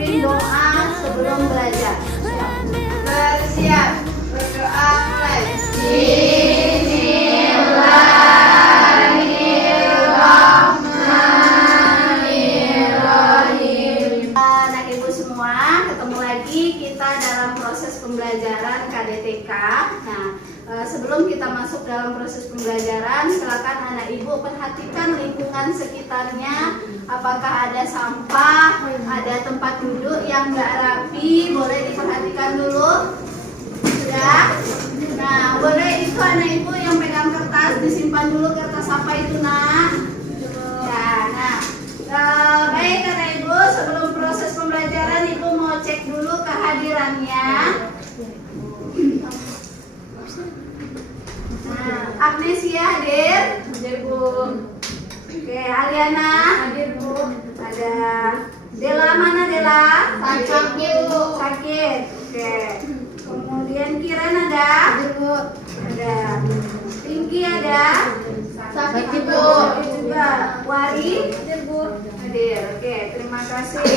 pimpin doa sebelum belajar. Bersiap, berdoa mulai. Bismillahirrahmanirrahim. Anak ibu semua, ketemu lagi kita dalam proses pembelajaran KDTK. Sebelum kita masuk dalam proses pembelajaran, silakan anak ibu perhatikan lingkungan sekitarnya. Apakah ada sampah, ada tempat duduk yang nggak rapi, boleh diperhatikan dulu. Sudah? Nah, boleh itu anak ibu yang pegang kertas, disimpan dulu kertas apa itu, nak? Ya, nah, baik anak ibu, sebelum proses pembelajaran ibu mau cek dulu kehadirannya. Nah, Agnesia hadir? Hadir, Bu. Oke, Aliana? Hadir, Bu. Ada Dela, mana Dela? Sakit, Bu. Sakit. Oke. Kemudian Kiran ada? Hadir, Bu. Ada. Pinky ada? Sakit, Bu. Sakit juga. Wari? Hadir, Bu. Hadir. Oke, terima kasih.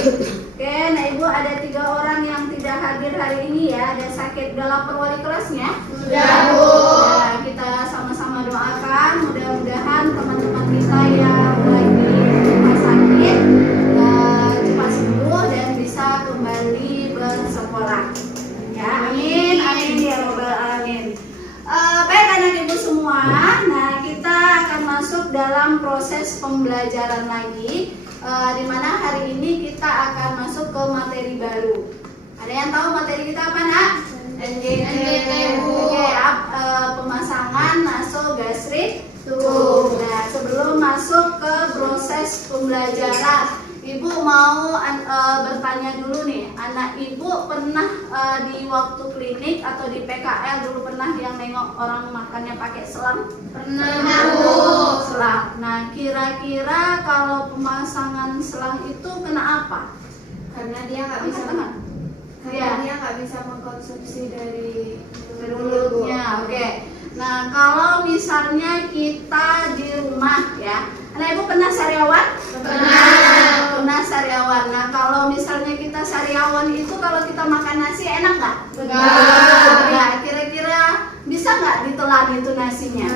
Oke, nah ibu ada 3 orang yang tidak hadir hari ini ya. Ada sakit. Udah lapor wali kelasnya? Sudah, Bu. Ya, kita sama-sama doakan. Mudah-mudahan teman-teman kita yang lagi rumah sakit cepat sembuh dan bisa kembali bersekolah. Ya, amin, amin ya robbal alamin. Baik anak ibu semua, nah kita akan masuk dalam proses pembelajaran lagi, di mana hari ini kita akan masuk ke materi baru. Ada yang tahu materi kita apa, nak? NGT, Bu. Pemasangan nasogastrik tube. Nah, sebelum masuk ke proses pembelajaran, ibu mau bertanya dulu nih, anak ibu pernah di waktu klinik atau di PKL dulu pernah yang nengok orang makannya pakai selang? Pernah, Bu. Selang. Nah, kira-kira kalau pemasangan selang itu kena apa? Karena dia nggak bisa dia nggak bisa mengkonsumsi dari mulutnya. Oke. Nah, kalau misalnya kita di rumah ya, anak ibu pernah sariawan? Pernah sariawan. Nah, kalau misalnya kita sariawan itu kalau kita makan nasi enak nggak? Nah, kira-kira bisa nggak ditelan itu nasinya?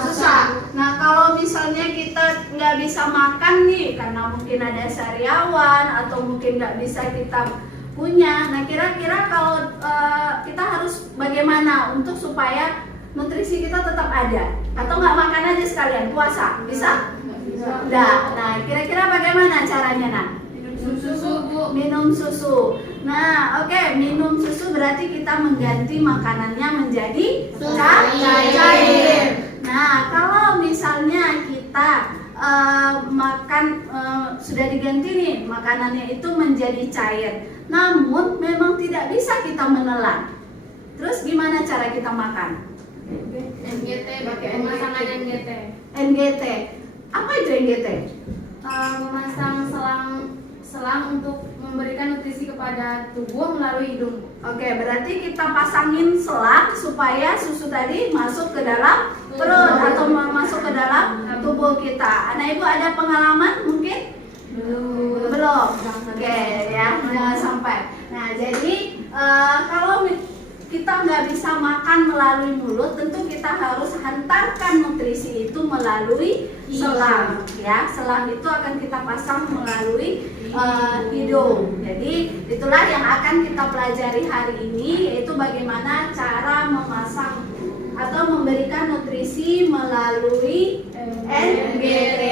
Susah. Nah, kalau misalnya kita nggak bisa makan nih karena mungkin ada sariawan atau mungkin nggak bisa kita punya. Nah, kira-kira kalau kita harus bagaimana untuk supaya nutrisi kita tetap ada? Atau nggak makan aja sekalian puasa? Bisa? Nah, kira-kira bagaimana caranya, nak? minum susu, Bu. Minum susu. Nah, oke, minum susu berarti kita mengganti makanannya menjadi cair. Nah, kalau misalnya kita makan sudah diganti nih makanannya itu menjadi cair, namun memang tidak bisa kita menelan. Terus gimana cara kita makan? NGT, pakai pemasangan NGT. NGT. Apa itu NGT? Memasang selang untuk memberikan nutrisi kepada tubuh melalui hidung. Oke, berarti kita pasangin selang supaya susu tadi masuk ke dalam perut atau masuk ke dalam tubuh kita. Anak ibu ada pengalaman mungkin? Belum. Oke ya, jangan sampai. Nah, jadi kalau kita nggak bisa makan melalui mulut, tentu kita harus hantarkan nutrisi itu melalui selang. Ya, selang itu akan kita pasang melalui hidung. Jadi itulah yang akan kita pelajari hari ini, yaitu bagaimana cara memasang atau memberikan nutrisi melalui NGT.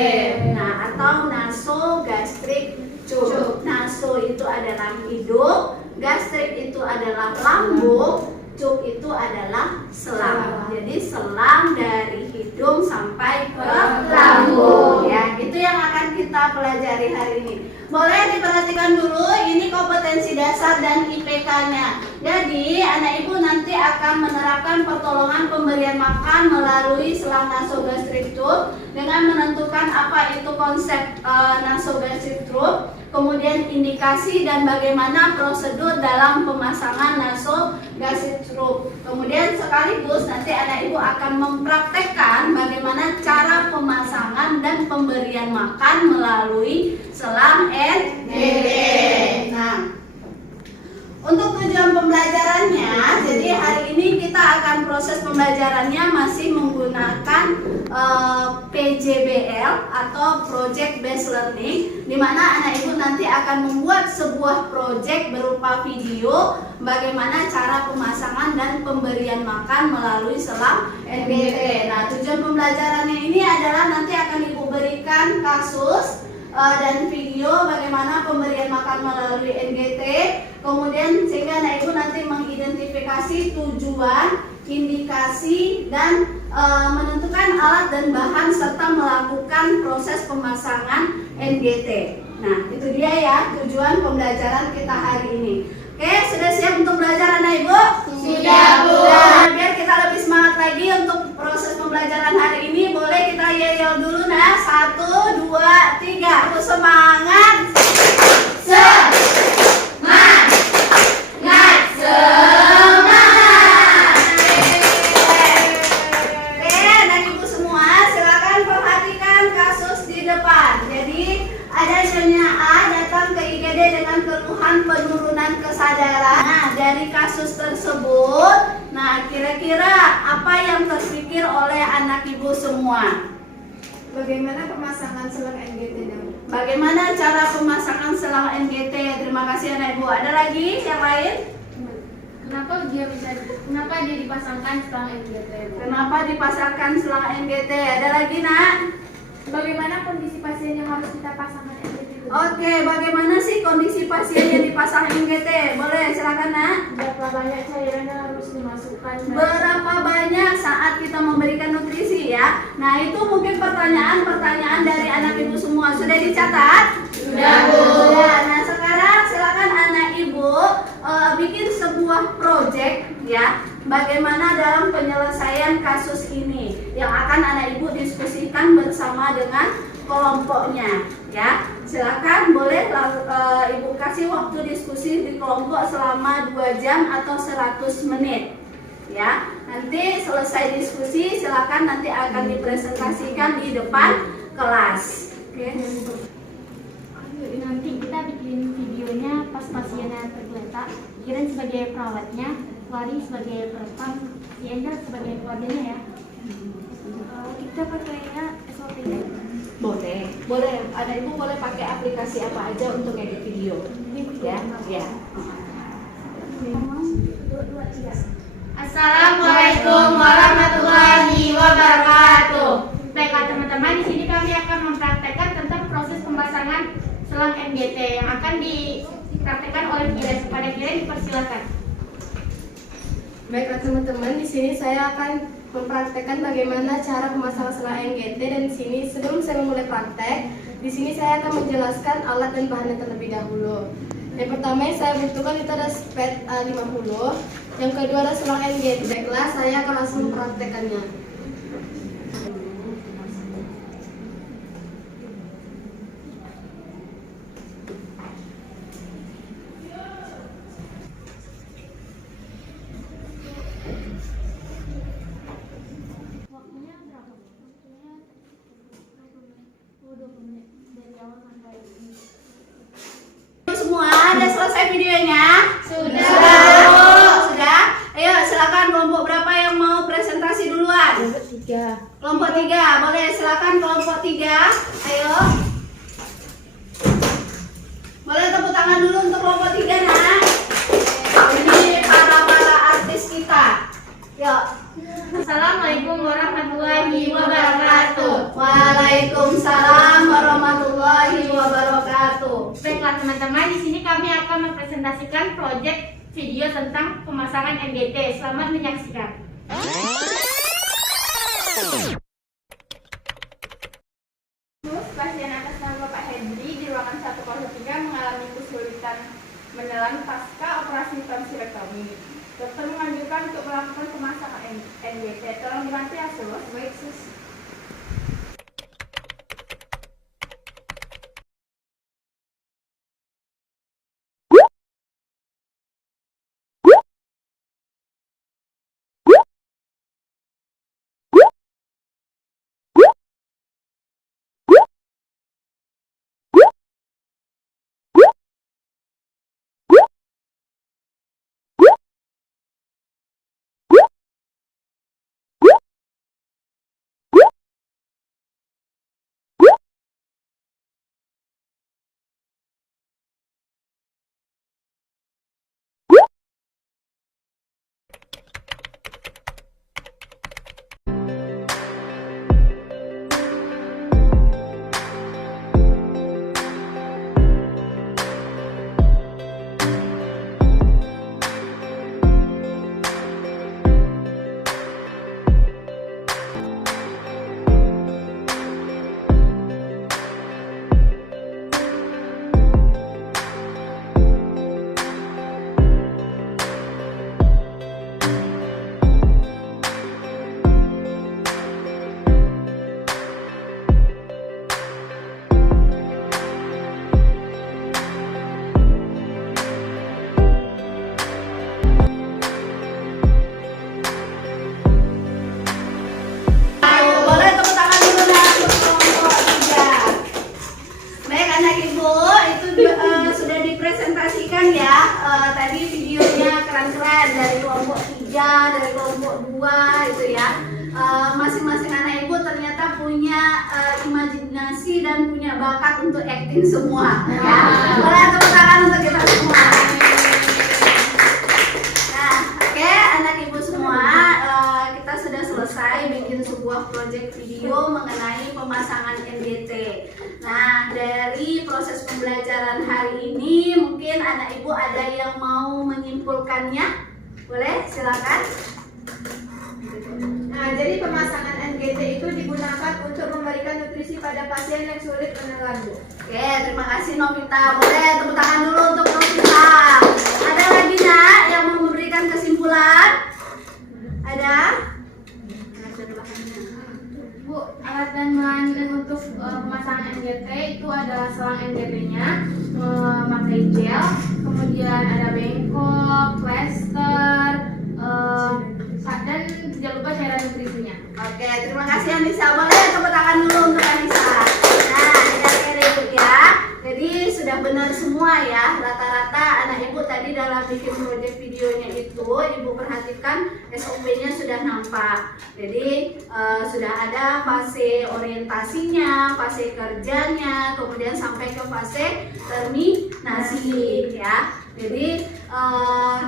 Nah, atau nasogastrik tube. Naso itu adalah hidung, gastrik itu adalah lambung, tube itu adalah selang. Jadi selang dari hidung sampai ke lambung. Ya, itu yang akan kita pelajari hari ini. Boleh diperhatikan dulu, ini kompetensi dasar dan IPK-nya. Jadi, anak ibu nanti akan menerapkan pertolongan pemberian makan melalui selang nasogastrik tube dengan menentukan apa itu konsep nasogastrik tube, kemudian indikasi dan bagaimana prosedur dalam pemasangan nasogastrik tube. Kemudian sekaligus nanti anak ibu akan mempraktekkan bagaimana cara pemasangan dan pemberian makan melalui selang NGT. pembelajarannya masih menggunakan PJBL atau Project Based Learning, di mana anak ibu nanti akan membuat sebuah project berupa video bagaimana cara pemasangan dan pemberian makan melalui selang NGT. Nah, tujuan pembelajarannya ini adalah nanti akan ibu berikan kasus dan video bagaimana pemberian makan melalui NGT, kemudian sehingga anak ibu nanti mengidentifikasi tujuan, indikasi, dan menentukan alat dan bahan serta melakukan proses pemasangan NGT. Nah, itu dia ya tujuan pembelajaran kita hari ini. Oke, sudah siap untuk belajar anak ibu? Sudah, Bu. Nah, biar kita lebih semangat lagi untuk proses pembelajaran hari ini, boleh kita yel-yel dulu nah. 1, 2, 3. Semangat. Semangat. Oke, anak ibu semua, silakan perhatikan kasus di depan. Jadi ada nyonya A datang ke IGD dengan keluhan penurunan kesadaran. Nah, dari kasus tersebut, nah kira-kira apa yang terpikir oleh anak ibu semua? Bagaimana pemasangan selang NGT, Dan? Bagaimana cara pemasangan selang NGT? Terima kasih anak ibu. Ada lagi yang lain? Kenapa dia dipasangkan selang NGT, Bu? Kenapa dipasangkan selang NGT? Ada lagi nak? Bagaimana kondisi pasien yang harus kita pasangkan NGT, Bu? Oke, bagaimana sih kondisi pasien yang dipasang NGT? Boleh, silakan nak. Berapa banyak cairan yang harus dimasukkan? Berapa banyak saat kita memberikan nutrisi ya? Nah, itu mungkin pertanyaan-pertanyaan dari anak ibu semua. Sudah dicatat? Sudah, Bu. Sudah. Nah, sekarang silakan anak ibu bikin sebuah project ya. Bagaimana dalam penyelesaian kasus ini yang akan anak ibu diskusikan bersama dengan kelompoknya ya. Silakan boleh ibu kasih waktu diskusi di kelompok selama 2 jam atau 100 menit ya. Nanti selesai diskusi silakan nanti akan dipresentasikan di depan kelas. Oke. Nanti kita bikin videonya pas pasiennya tergeletak, Iren sebagai perawatnya, Wari sebagai perekam, si Angel sebagai keluarganya ya. Kita pakainya SOP-nya. Boleh. Ada ibu boleh pakai aplikasi apa aja untuk edit video ya. Ya. Assalamualaikum warahmatullahi wabarakatuh. Baiklah teman-teman, di sini kami akan mempraktekkan tentang proses pemasangan selang NGT yang akan dipraktekkan oleh Kiren. Kepada Kiren dipersilakan. Baiklah teman-teman, di sini saya akan mempraktekkan bagaimana cara pemasangan selang NGT, dan di sini sebelum saya memulai praktek, di sini saya akan menjelaskan alat dan bahannya terlebih dahulu. Yang pertama yang saya butuhkan itu ada SPED A50, yang kedua ada selang NGT. Baiklah, saya akan langsung mempraktekkannya. Waktunya berapa? Waktunya 20 menit dari awal sampai ini. Semua ada selesai videonya? Sudah. Sudah. Ayo silakan kelompok berapa yang mau presentasi duluan? Kelompok 3. Boleh silakan kelompok 3. Ayo. Boleh tepuk tangan dulu untuk kelompok 3 nak. Ini para artis kita. Yuk. Assalamualaikum warahmatullahi wabarakatuh. Waalaikumsalam warahmatullahi wabarakatuh. Baiklah teman-teman, di sini kami akan mempresentasikan proyek video tentang pemasangan NGT. Selamat menyaksikan. Pasien atas nama Bapak Hendri di ruangan 103 mengalami kesulitan menelan pasca operasi tonsilekomi. Dokter menganjurkan untuk melakukan pemasangan NGT. Tolong dibantu ya, Sus. Baik, Sus. tadi videonya keren-keren dari kelompok 3, dari kelompok 2 itu ya. Masing-masing anak ibu ternyata punya imajinasi dan punya bakat untuk acting semua. Ya. Boleh tepuk tangan untuk kita semua. Nah, oke, anak ibu semua, kita sudah selesai bikin sebuah proyek video mengenai pemasangan NGT. Nah, dari proses pembelajaran hari ini mungkin anak ibu ada yang mau menyimpulkannya? Boleh, silakan. Nah, jadi pemasangan NGT itu digunakan untuk memberikan nutrisi pada pasien yang sulit menelan, Bu. Oke, terima kasih Novita. Boleh tepuk tangan dulu untuk Novita. Ada lagi nak yang mau memberikan kesimpulan? Ada? Bu, alat dan bahan untuk pemasangan NGT itu ada selang NGT-nya, memakai gel, kemudian ada bengkok, plester, dan tidak lupa cairan nutrisinya. Oke, terima kasih Anissa. Boleh tepuk tangan dulu untuk Anissa. Nah, adik-adik ibu ya. Jadi sudah benar semua ya. Rata-rata anak ibu tadi dalam bikin proyek videonya itu, ibu perhatikan SOP-nya sudah nampak. Jadi sudah ada fase orientasinya, fase kerjanya, kemudian sampai ke fase terminasi ya. Jadi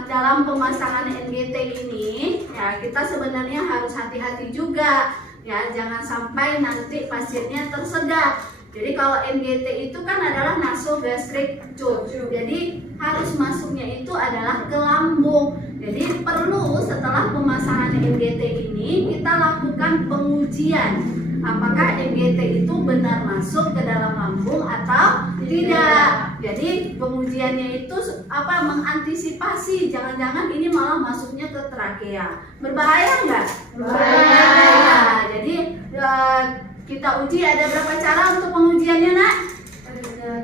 dalam pemasangan NGT ini ya kita sebenarnya harus hati-hati juga ya, jangan sampai nanti pasiennya tersedak. Jadi kalau NGT itu kan adalah nasogastric tube, jadi harus masuknya itu adalah ke lambung. Jadi perlu setelah pemasangan NGT ini kita lakukan pengujian apakah NGT itu benar masuk ke dalam lambung atau tidak. Jadi pengujiannya itu mengantisipasi jangan-jangan ini malah masuknya ke trakea. Berbahaya nggak? Berbahaya. Jadi kita uji ada berapa cara untuk pengujiannya nak?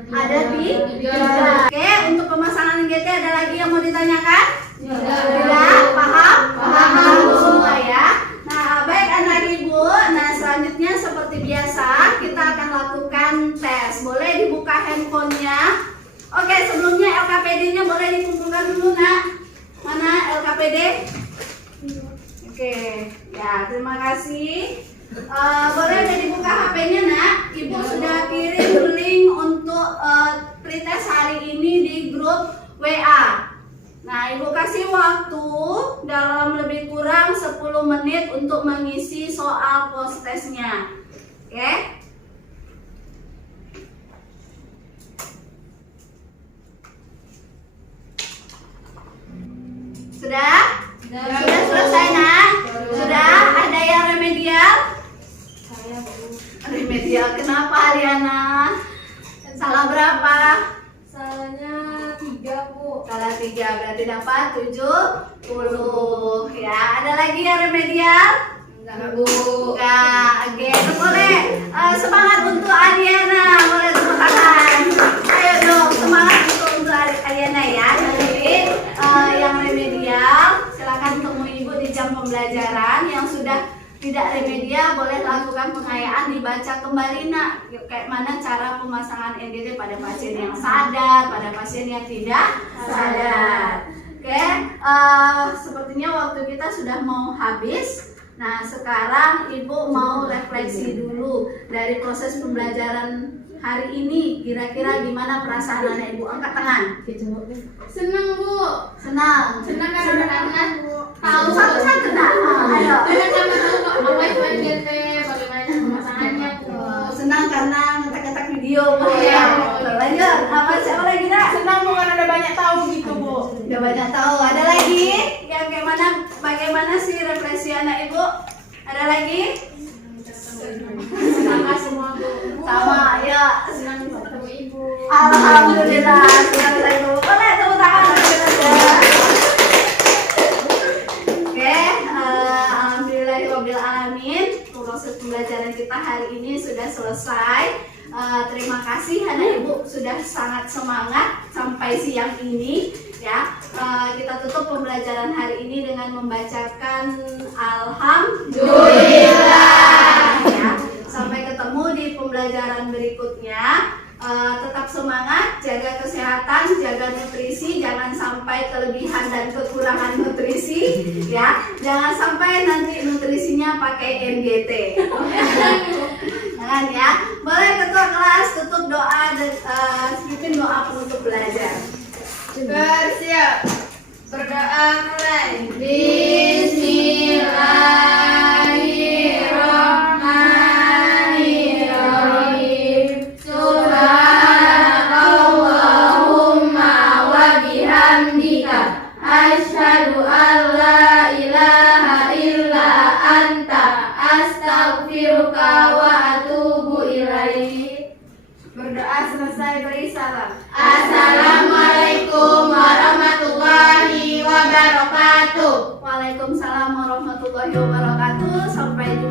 Ada tiga. Oke, untuk pemasangan NGT ada lagi yang mau ditanyakan? Tidak. Paham? Paham semua ya. Nah, baik anak ibu. Nah, selanjutnya seperti biasa kita akan lakukan tes. Boleh dibuka handphonenya. Oke, sebelumnya LKPD-nya boleh dikumpulkan dulu nak. Mana LKPD? Oke, ya terima kasih. Boleh udah dibuka HP-nya nak. Ibu sudah kirim link untuk pretest hari ini di grup WA. Nah, ibu kasih waktu dalam lebih kurang 10 menit untuk mengisi soal post-testnya. Oke? Sudah? Sudah selesai nak? Sudah? Ada yang remedial? Saya Bu. Remedial kenapa Ariana? Salah berapa? Salahnya 3 Bu. Salah 3 berarti dapat 70 ya. Ada lagi yang remedial? Enggak Bu. Enggak. Oke, boleh semangat untuk Ariana. Boleh tepuk tangan. Ayo dong semangat untuk Ariana ya. Jadi yang remedial silakan temui ibu di jam pembelajaran. Yang sudah tidak remedial boleh lakukan pengayaan, dibaca kembali nak kayak mana cara pemasangan NGT pada pasien yang sadar, pada pasien yang tidak sadar. Oke, sepertinya waktu kita sudah mau habis. Nah, sekarang ibu mau refleksi dulu dari proses pembelajaran hari ini. Kira-kira gimana perasaan anak ibu? Angkat tangan. Senang Bu. Senang. Senang karena tahu Satu-satu nak. Ayo. Senang karena tahu apa itu NGT, bagaimana pemasangannya Bu. Senang karena ngetek-ngetek video Bu Iya. ya. Lanjut. Apa siapa lagi nak? Senang Bu karena ada banyak tahu gitu, Bu. Udah banyak tahu. Ada lagi yang bagaimana sih refleksi anak ibu? Ada lagi? Sama semua Bu. Sama ya. Senang bisa ketemu Ibu. Alhamdulillah. Senang bisa ibu. Boleh tepuk tangan untuk kita. Oke, alhamdulillahirabbil alamin. Proses pembelajaran kita hari ini sudah selesai. Terima kasih anak ibu sudah sangat semangat sampai siang ini ya. Kita tutup pembelajaran hari ini dengan membacakan alhamdulillah ya. Sampai ketemu di pembelajaran berikutnya. tetap semangat, jaga kesehatan, jaga nutrisi, jangan sampai kelebihan dan kekurangan nutrisi, ya. Jangan sampai nanti nutrisinya pakai NGT. Jangan ya. Boleh ketua kelas tutup doa dan pimpin doa penutup belajar. Bersiap. Berdoa mulai. Bismillahirrahmanirrahim. Subhanakallahumma wa bihamdika asyhadu an la ilaha illa anta astaghfiruka wa atubu ilaik. Berdoa selesai beri salam. Assalamualaikum warahmatullahi wabarakatuh. Waalaikumsalam warahmatullahi wabarakatuh. Sampai jumpa.